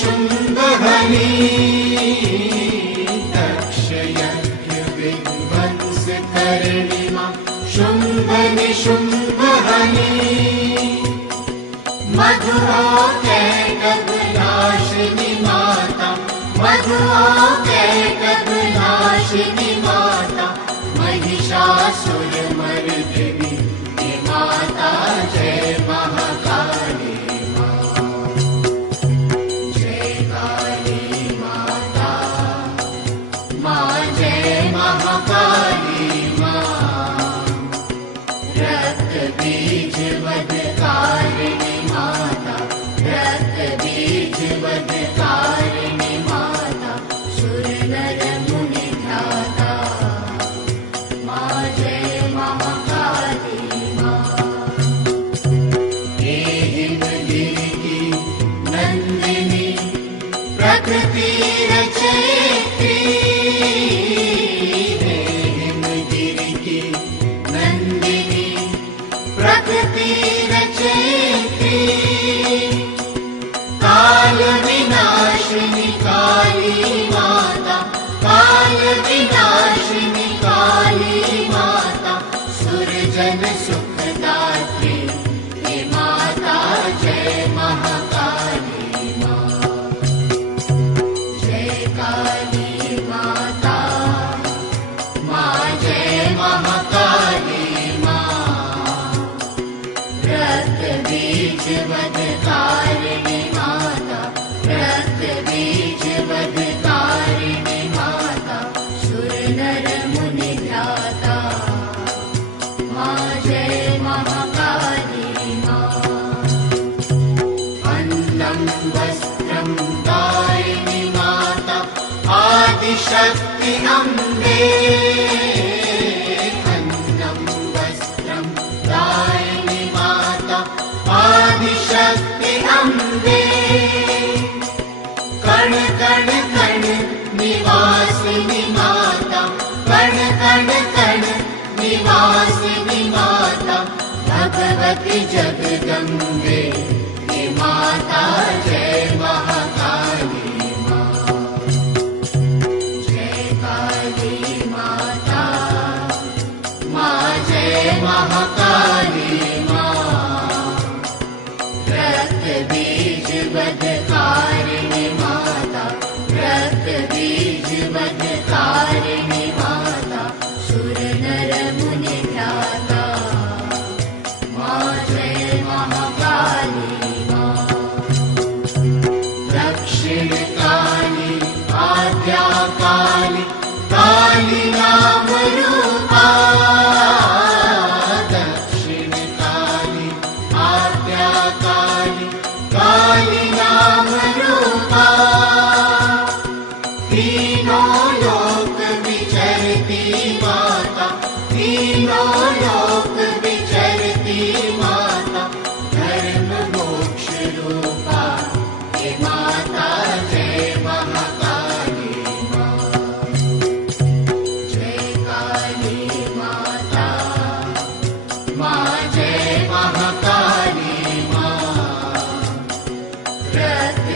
शुम्भहनी दक्षयज्ञ विध्वंसकर्णी मां शुम्भहनी मधुकैटभनाशिनी माता मधुकैटभनाशिनी माता महिषासुरमर्दिनी माता जय महाकाली रक्तबीजवधकारिणी माता रक्तबीजवधकारिणी माता सुरनर मुनिध्याता मां जय महाकाली मां हे हिमगिरि की नंदिनी प्रकृति रचयित्री प्रकृति रचयित्री काल विनाशिनी काली माता काल विनाशिनी काली माता सुरजन सुखदात्री हे माता जय महाकाली मां जय काली माता मां जय महाकाली रक्तबीजवधकारिणी माता रक्तबीजवधकारिणी माता सुरनर मुनिध्याता मां जय महाकाली मां अन्नं वस्त्रं दायिनी माता आदिशक्ति अम्बे आदिशक्ति अम्बे कण कण कण निवासिनी माता कण कण कण निवासिनी माता भगवती जगदम्बे हे माता जय महाकाली मां जय काली माता मां जय महाकाली रक्तबीजवधकारिणी माता रक्तबीजवधकारिणी माता सुरनर मुनिध्याता मां जय महाकाली मां दक्षिणकाली आद्याकाली काली नाम रूपा दक्षिणकाली आद्याकाली काली नाम रूपा तीनों लोक विचरती माता तीनों लोक विचरती माता धर्म मोक्ष रूपा हे माता जय महाकाली मां जय काली माता मां जय महाकाली मां रक्त